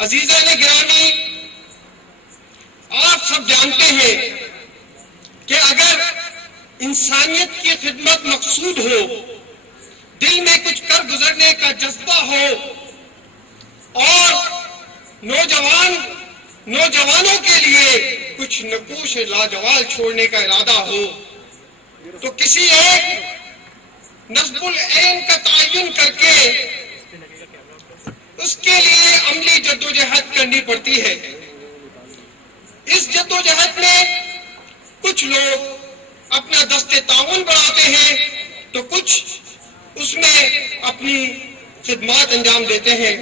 عزیزان گرامی، آپ سب جانتے ہیں کہ اگر انسانیت کی خدمت مقصود ہو، دل میں کچھ کر گزرنے کا جذبہ ہو اور نوجوانوں کے لیے کچھ نقوش لاجوال چھوڑنے کا ارادہ ہو، تو کسی ایک نصب العین کا تعین کر کے اس کے لیے عملی جدوجہد کرنی پڑتی ہے۔ اس جدوجہد میں کچھ لوگ اپنا دست تعاون بڑھاتے ہیں تو کچھ اس میں اپنی خدمات انجام دیتے ہیں،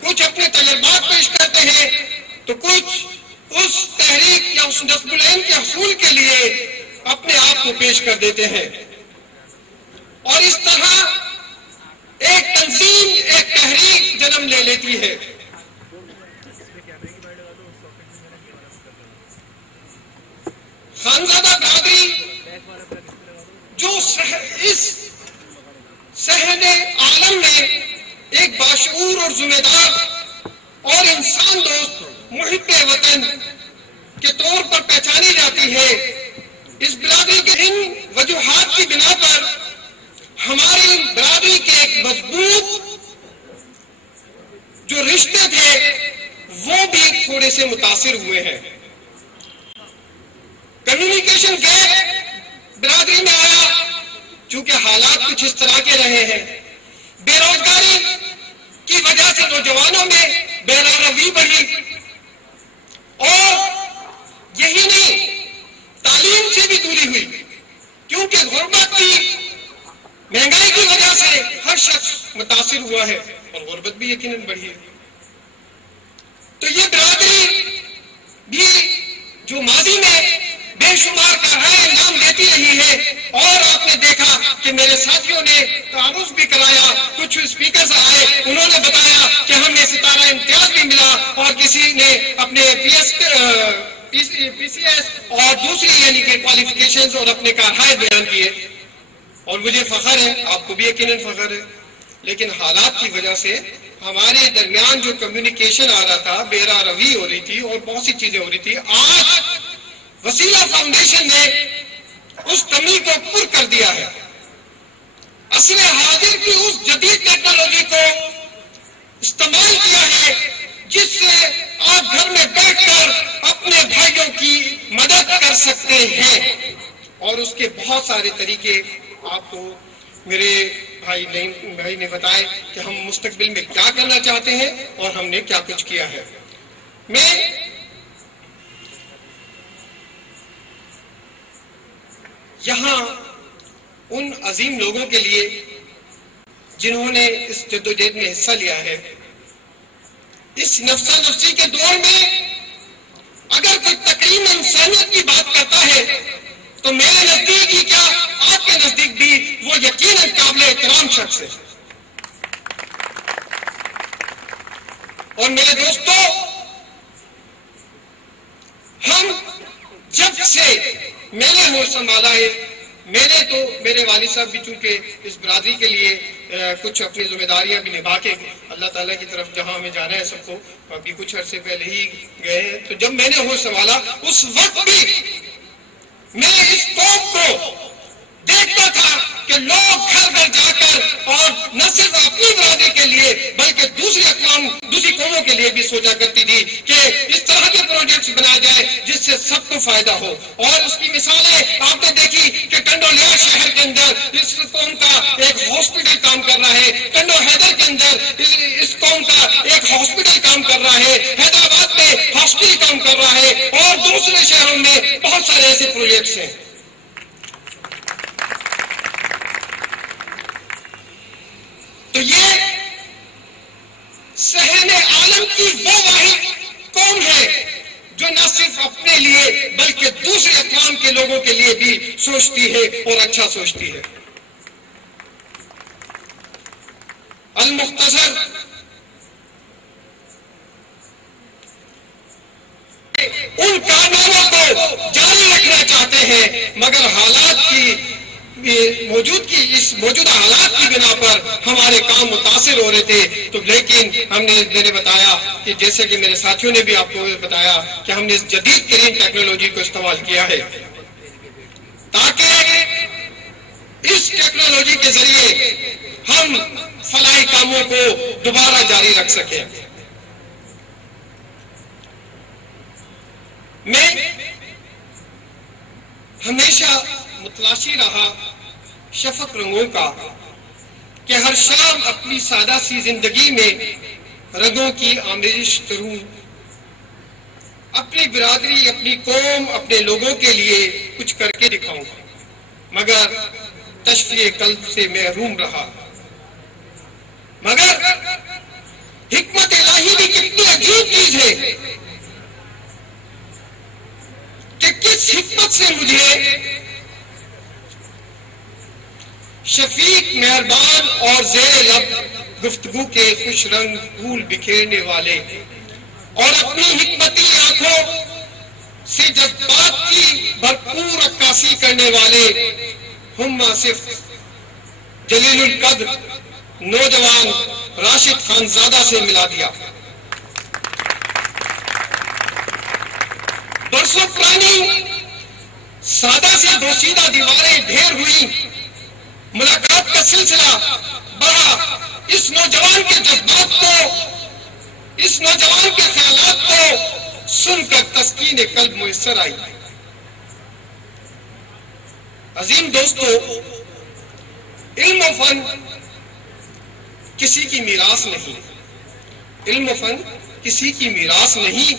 کچھ اپنے تجربات پیش کرتے ہیں تو کچھ اس تحریک یا اس نصب العین کے حصول کے لیے اپنے آپ کو پیش کر دیتے ہیں، اور اس طرح ایک تنظیم، ایک تحریک جنم لے لیتی ہے۔ خانزادہ برادری جو اس صحن عالم میں ایک باشعور اور ذمہ دار اور انسان دوست محب وطن کے طور پر پہچانی جاتی ہے، اس برادری کے ان وجوہات کی بنا پر ہماری برادری کے ایک مضبوط جو رشتے تھے وہ بھی تھوڑے سے متاثر ہوئے ہیں۔ کمیونیکیشن گیپ برادری میں آیا، چونکہ حالات کچھ اس طرح کے رہے ہیں۔ بے روزگاری کی وجہ سے نوجوانوں میں بے روی بڑھی، اور یہی نہیں، تعلیم سے بھی دوری ہوئی، کیونکہ غربت کی، مہنگائی کی وجہ سے ہر شخص متاثر ہوا ہے اور غربت بھی یقیناً بڑھی ہے۔ تو یہ برادری بھی جو ماضی میں بے شمار کاررائے انجام دیتی رہی ہے، اور آپ نے دیکھا کہ میرے ساتھیوں نے تعارف بھی کرایا، کچھ اسپیکرز آئے، انہوں نے بتایا کہ ہمیں ستارہ امتیاز بھی ملا، اور کسی نے اپنے پی سی ایس اور دوسری یعنی کہ کوالیفیکیشنز اور اپنے کاررائے بیان کیے، اور مجھے فخر ہے، آپ کو بھی یقیناً فخر ہے۔ لیکن حالات کی وجہ سے ہمارے درمیان جو کمیونیکیشن آ رہا تھا، بے روی ہو رہی تھی اور بہت سی چیزیں ہو رہی تھی، آج وسیلہ فاؤنڈیشن نے اس کمی کو پر کر دیا ہے۔ عصر حاضر کی اس جدید ٹیکنالوجی کو استعمال کیا ہے جس سے آپ گھر میں بیٹھ کر اپنے بھائیوں کی مدد کر سکتے ہیں، اور اس کے بہت سارے طریقے آپ کو میرے بھائی نے بتائے کہ ہم مستقبل میں کیا کرنا چاہتے ہیں اور ہم نے کیا کچھ کیا ہے۔ میں یہاں ان عظیم لوگوں کے لیے جنہوں نے اس جدوجہد میں حصہ لیا ہے، اس نفسا نفسی کے دور میں اگر کوئی تکریم انسانیت کی بات کرتا ہے تو میرے نزدیک ہی کیا آپ کے نزدیک بھی وہ یقیناً قابل احترام شخص ہے۔ اور میرے دوستو، ہم جب سے میں نے ہوش سنبھالا ہے، میں نے تو میرے والد صاحب بھی چونکہ اس برادری کے لیے کچھ اپنی ذمہ داریاں بھی نبھا کے اللہ تعالیٰ کی طرف جہاں ہمیں جانا ہے سب کو ابھی کچھ عرصے پہلے ہی گئے ہیں، تو جب میں نے ہوش سنبھالا اس وقت بھی میں اس قوم کو دیکھتا تھا کہ لوگ گھر گھر جا کر اور نہ صرف اپنی برادری کے لیے بلکہ دوسری قوموں کے لیے بھی سوچا کرتی تھی کہ اس طرح کے پروجیکٹس بنائے جائے جس سے سب کو فائدہ ہو۔ اور اس کی مثالیں آپ نے دیکھی کہ کنڈولیا شہر کے اندر اس قوم کا ایک ہاسپٹل کام کر رہا ہے، کنڈو حیدر کے اندر اس قوم کا ایک ہاسپٹل کام کر رہا ہے، حیدرآباد میں ہاسپٹل کام کر رہا ہے، اور دوسرے شہروں میں بہت سارے ایسے پروجیکٹس ہیں۔ تو یہ صحن عالم کی وہ واحد قوم ہے جو نہ صرف اپنے لیے بلکہ دوسرے اقوام کے لوگوں کے لیے بھی سوچتی ہے اور اچھا سوچتی ہے۔ المختصر، ان کارناموں کو جاری رکھنا چاہتے ہیں، مگر حالات کی موجودہ حالات کی بنا پر ہمارے کام متاثر ہو رہے تھے، تو لیکن میں نے بتایا کہ جیسے کہ میرے ساتھیوں نے بھی آپ کو بتایا کہ ہم نے اس جدید ترین ٹیکنالوجی کو استعمال کیا ہے تاکہ اس ٹیکنالوجی کے ذریعے ہم فلاحی کاموں کو دوبارہ جاری رکھ سکیں۔ میں ہمیشہ متلاشی رہا شفق رنگوں کا کہ ہر شام اپنی سادہ سی زندگی میں رنگوں کی آمیزش کروں، اپنی برادری، اپنی قوم، اپنے لوگوں کے لیے کچھ کر کے دکھاؤں، مگر تشفیع قلب سے محروم رہا۔ مگر حکمت الہی بھی کتنی عجیب چیز ہے کہ کس حکمت سے مجھے شفیق، مہربان اور زیر لب گفتگو کے خوش رنگ پھول بکھیرنے والے اور اپنی حکمتی آنکھوں سے جذبات کی بھرپور عکاسی کرنے والے ہم صرف جلیل القدر نوجوان راشد خانزادہ سے ملا دیا۔ برسوں پرانی سادہ سی دوشیدہ دیواریں ڈھیر ہوئی، ملاقات کا سلسلہ بڑھا، اس نوجوان کے جذبات کو، اس نوجوان کے خیالات کو سن کر تسکین قلب میسر آئی۔ عظیم دوستو، علم و فن کسی کی میراث نہیں، علم و فن کسی کی میراث نہیں،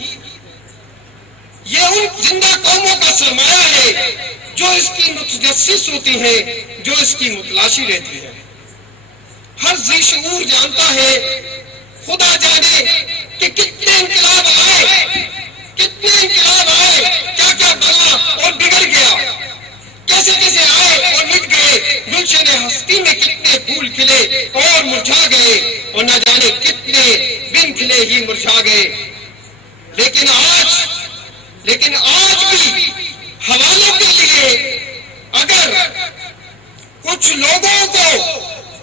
یہ ان زندہ قوموں کا سرمایہ ہے جو اس کی متجسس ہوتی ہیں، جو اس کی متلاشی رہتی ہے۔ ہر ذی شعور جانتا ہے، خدا جانے کہ کتنے انقلاب آئے، کتنے انقلاب آئے، کیا کیا بنا اور بگڑ گیا، کیسے کیسے آئے اور مٹ گئے، گلشن ہستی میں کتنے پھول کھلے اور مرجھا گئے، اور نہ جانے کتنے بن کھلے ہی مرجھا گئے۔ لیکن آج بھی حوالوں کے لیے اگر کچھ لوگوں کو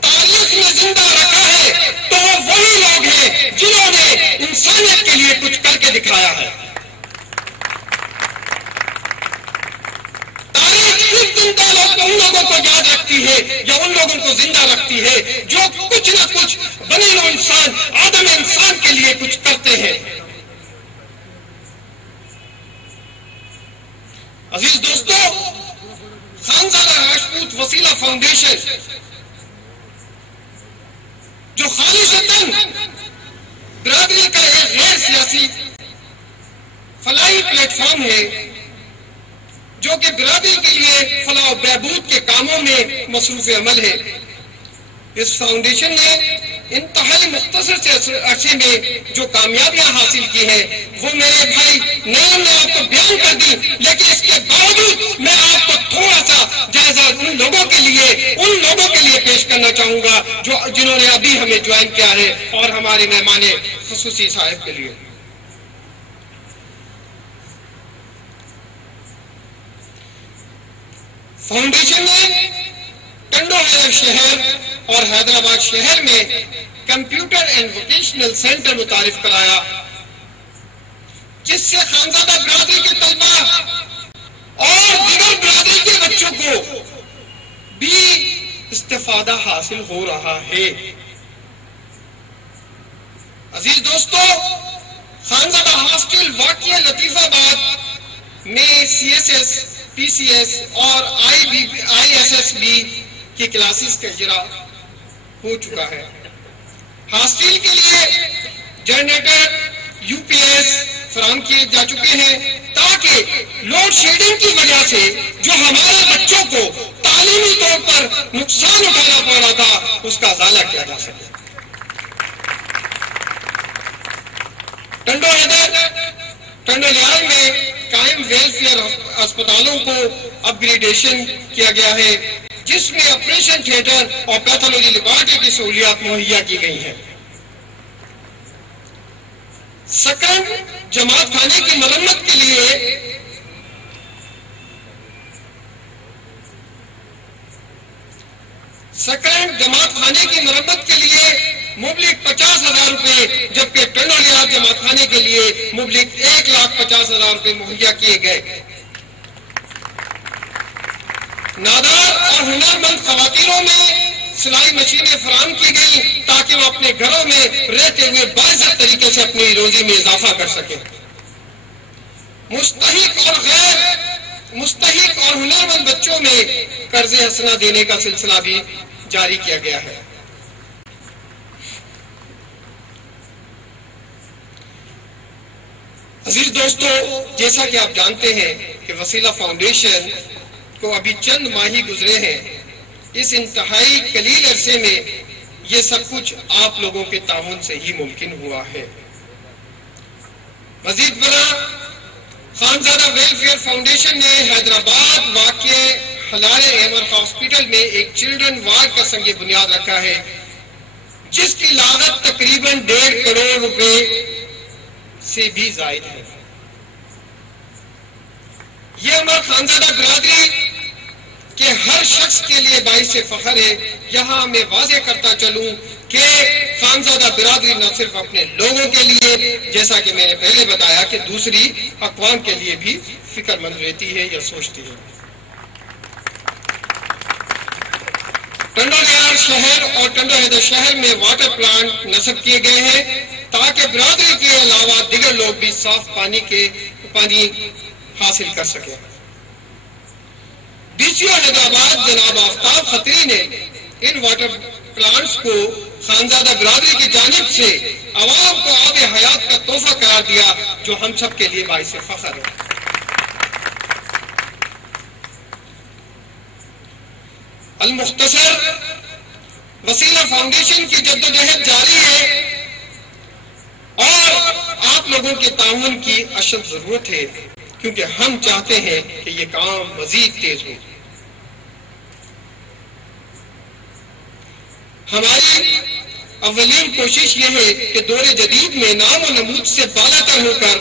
تاریخ میں زندہ رکھا ہے تو وہ وہی لوگ ہیں جنہوں نے انسانیت کے لیے کچھ کر کے دکھایا ہے۔ تاریخ صرف ان لوگوں کو یاد رکھتی ہے یا ان لوگوں کو زندہ رکھتی ہے جو کچھ نہ کچھ بنی نوع انسان، آدم انسان کے لیے کچھ کرتے ہیں۔ عزیز دوستو، خانزادہ راجپوت وسیلہ فاؤنڈیشن جو خالصتاً برادری کا ایک غیر سیاسی فلاحی پلیٹ فارم ہے، جو کہ برادری کے لیے فلاح و بہبود کے کاموں میں مصروف عمل ہے، اس فاؤنڈیشن نے انتہائی مختصر سے عرصے میں جو کامیابیاں حاصل کی ہیں وہ میرے بھائی نعیم نے آپ کو بیان کر دی، لیکن اس کے باوجود میں آپ کو تھوڑا سا جائزہ ان لوگوں کے لیے پیش کرنا چاہوں گا جنہوں نے ابھی ہمیں جوائن کیا ہے، اور ہمارے مہمان خصوصی صاحب کے لیے۔ فاؤنڈیشن نے ٹنڈو حیدر شہر اور حیدرآباد شہر میں کمپیوٹر اینڈ ووکیشنل سینٹر متعارف کرایا، جس سے خانزادہ برادری کے طلباء اور دیگر برادری کے بچوں کو بھی استفادہ حاصل ہو رہا ہے۔ عزیز دوستو، خانزادہ ہاسٹل واقع لطیف آباد میں CSS، PCS اور ISSB کی کلاسز کا اجرا ہو چکا ہے۔ ہاسٹل کے لیے جنریٹر UPS فراہم کیے جا چکے ہیں تاکہ لوڈ شیڈنگ کی وجہ سے جو ہمارے بچوں کو تعلیمی طور پر نقصان اٹھانا پڑ رہا تھا اس کا ازالہ کیا جا سکے۔ ٹنڈو لیال میں قائم ویلفیئر اسپتالوں کو اپ گریڈیشن کیا گیا ہے، جس میں آپریشن تھیٹر اور پیتھولوجی لیبارٹری کی سہولیات مہیا کی گئی ہیں۔ سکن جماعت خانے کی مرمت کے لیے سیکنڈ جماعت خانے کی مرمت کے لیے مبلغ 50,000 روپے، جبکہ ٹنڈو لیار جماعت خانے کے لیے مبلغ 1,50,000 روپے مہیا کیے گئے۔ نادار اور ہنرمند خواتینوں میں سلائی مشینیں فراہم کی گئی تاکہ وہ اپنے گھروں میں رہتے ہوئے باعزت طریقے سے اپنی روزی میں اضافہ کر سکیں۔ مستحق اور ہنرمند بچوں میں قرض حسنہ دینے کا سلسلہ بھی جاری کیا گیا ہے۔ عزیز دوستو، جیسا کہ آپ جانتے ہیں کہ وسیلہ فاؤنڈیشن کو ابھی چند ماہ ہی گزرے ہیں، اس انتہائی قلیل عرصے میں یہ سب کچھ آپ لوگوں کے تعاون سے ہی ممکن ہوا ہے۔ مزید برآں خانزادہ ویلفیئر فاؤنڈیشن نے حیدرآباد واقع ہلارے ایمر ہاسپٹل میں ایک چلڈرن وارڈ کا سنگ بنیاد رکھا ہے، جس کی لاگت تقریباً 1.5 کروڑ روپے سے بھی زائد ہے۔ یہ ہمارا خانزادہ برادری کہ ہر شخص کے لیے باعث فخر ہے۔ یہاں میں واضح کرتا چلوں کہ خانزادہ برادری نہ صرف اپنے لوگوں کے لیے، جیسا کہ میں نے پہلے بتایا، کہ دوسری اقوام کے لیے بھی فکر مند رہتی ہے یا سوچتی ہے۔ ٹنڈو لیار شہر اور ٹنڈو حیدر شہر میں واٹر پلانٹ نصب کیے گئے ہیں تاکہ برادری کے علاوہ دیگر لوگ بھی صاف پانی حاصل کر سکیں۔ ڈی سی او حیدرآباد جناب آفتاب خطری نے ان واٹر پلانٹس کو خانزادہ برادری کی جانب سے عوام کو آب حیات کا تحفہ قرار دیا، جو ہم سب کے لیے باعث فخر ہے۔ المختصر، وسیلہ فاؤنڈیشن کی جدوجہد جاری ہے اور آپ لوگوں کے تعاون کی اشد ضرورت ہے، کیونکہ ہم چاہتے ہیں کہ یہ کام مزید تیز ہو۔ ہماری اولین کوشش یہ ہے کہ دور جدید میں نام و نمود سے بالاتر ہو کر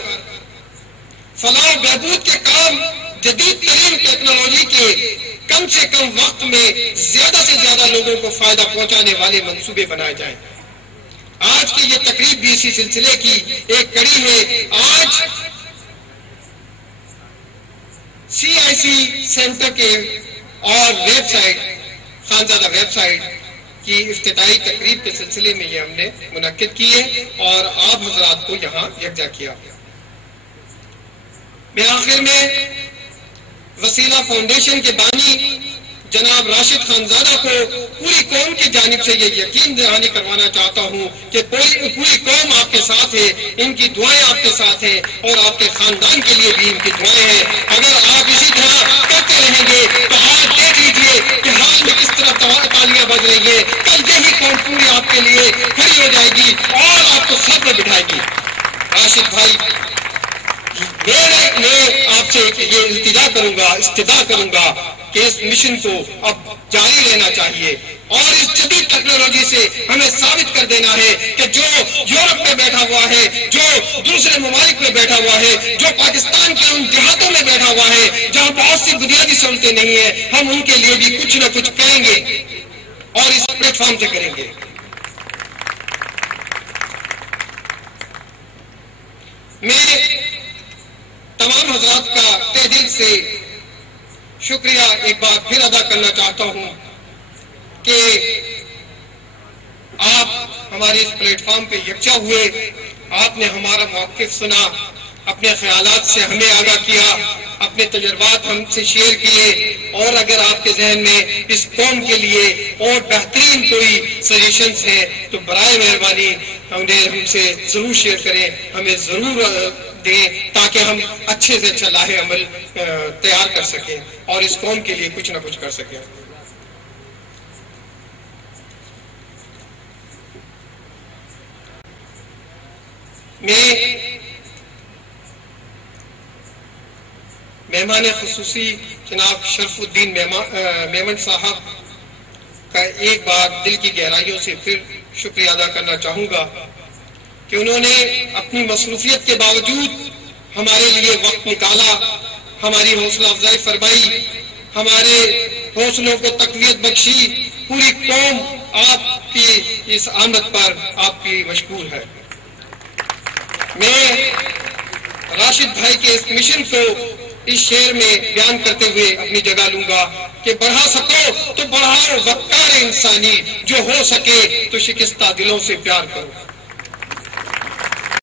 فلاح و بہبود کے کام جدید ترین ٹیکنالوجی کے کم سے کم وقت میں زیادہ سے زیادہ لوگوں کو فائدہ پہنچانے والے منصوبے بنائے جائیں۔ آج کی یہ تقریب بھی اسی سلسلے کی ایک کڑی ہے۔ آج CIC سینٹر کے اور website Khanzada website کی افتتاحی تقریب کے سلسلے میں یہ ہم نے منعقد کی ہے اور آپ حضرات کو یہاں یکجا کیا۔ میں آخر میں وسیلہ فاؤنڈیشن کے بانی جناب راشد خانزادہ کو پوری قوم کی جانب سے یہ یقین دہانی کروانا چاہتا ہوں کہ پوری قوم آپ کے ساتھ ہے، ان کی دعائیں آپ کے ساتھ ہیں اور آپ کے خاندان کے لیے بھی ان کی دعائیں ہیں۔ اگر آپ اسی طرح کرتے رہیں گے تو آج دیکھ لیجئے کہ حال میں کس طرح تالیاں بج رہی ہیں، کل یہی قوم پوری آپ کے لیے کھڑی ہو جائے گی اور آپ کو سر پہ بٹھائے گی۔ راشد بھائی، میں آپ سے یہ التجا کروں گا، استدعا کروں گا کہ اس مشن کو اب جاری رہنا چاہیے اور اس جدید ٹیکنالوجی سے ہمیں ثابت کر دینا ہے کہ جو یورپ میں بیٹھا ہوا ہے، جو دوسرے ممالک میں بیٹھا ہوا ہے، جو پاکستان کے ان دیہاتوں میں بیٹھا ہوا ہے جہاں بہت سی بنیادی سہولتیں نہیں ہیں، ہم ان کے لیے بھی کچھ نہ کچھ کریں گے اور اس پلیٹ فارم سے کریں گے۔ میں تمام حضرات کا تہ دل سے شکریہ ایک بار پھر ادا کرنا چاہتا ہوں کہ آپ ہمارے اس پلیٹ فارم پہ یکجا ہوئے، آپ نے ہمارا موقف سنا، اپنے خیالات سے ہمیں آگاہ کیا، اپنے تجربات ہم سے شیئر کیے، اور اگر آپ کے ذہن میں اس قوم کے لیے اور بہترین کوئی سجیشنز ہیں تو برائے مہربانی انہیں ہم سے ضرور شیئر کریں، ہمیں ضرور دیں تاکہ ہم اچھے سے اچھا لاہ عمل تیار کر سکیں اور اس قوم کے لیے کچھ نہ کچھ کر سکیں۔ میں مہمان خصوصی جناب شرف الدین میمن صاحب کا ایک بار دل کی گہرائیوں سے پھر شکریہ ادا کرنا چاہوں گا کہ انہوں نے اپنی مصروفیت کے باوجود ہمارے لیے وقت نکالا، ہماری حوصلہ افزائی فرمائی، ہمارے حوصلوں کو تقویت بخشی، پوری قوم آپ کی اس آمد پر آپ کی مشکور ہے۔ میں راشد بھائی کے اس مشن کو اس شعر میں بیان کرتے ہوئے اپنی جگہ لوں گا کہ بڑھا سکو تو بڑھاؤ وقار انسانی، جو ہو سکے تو شکستہ دلوں سے پیار کرو۔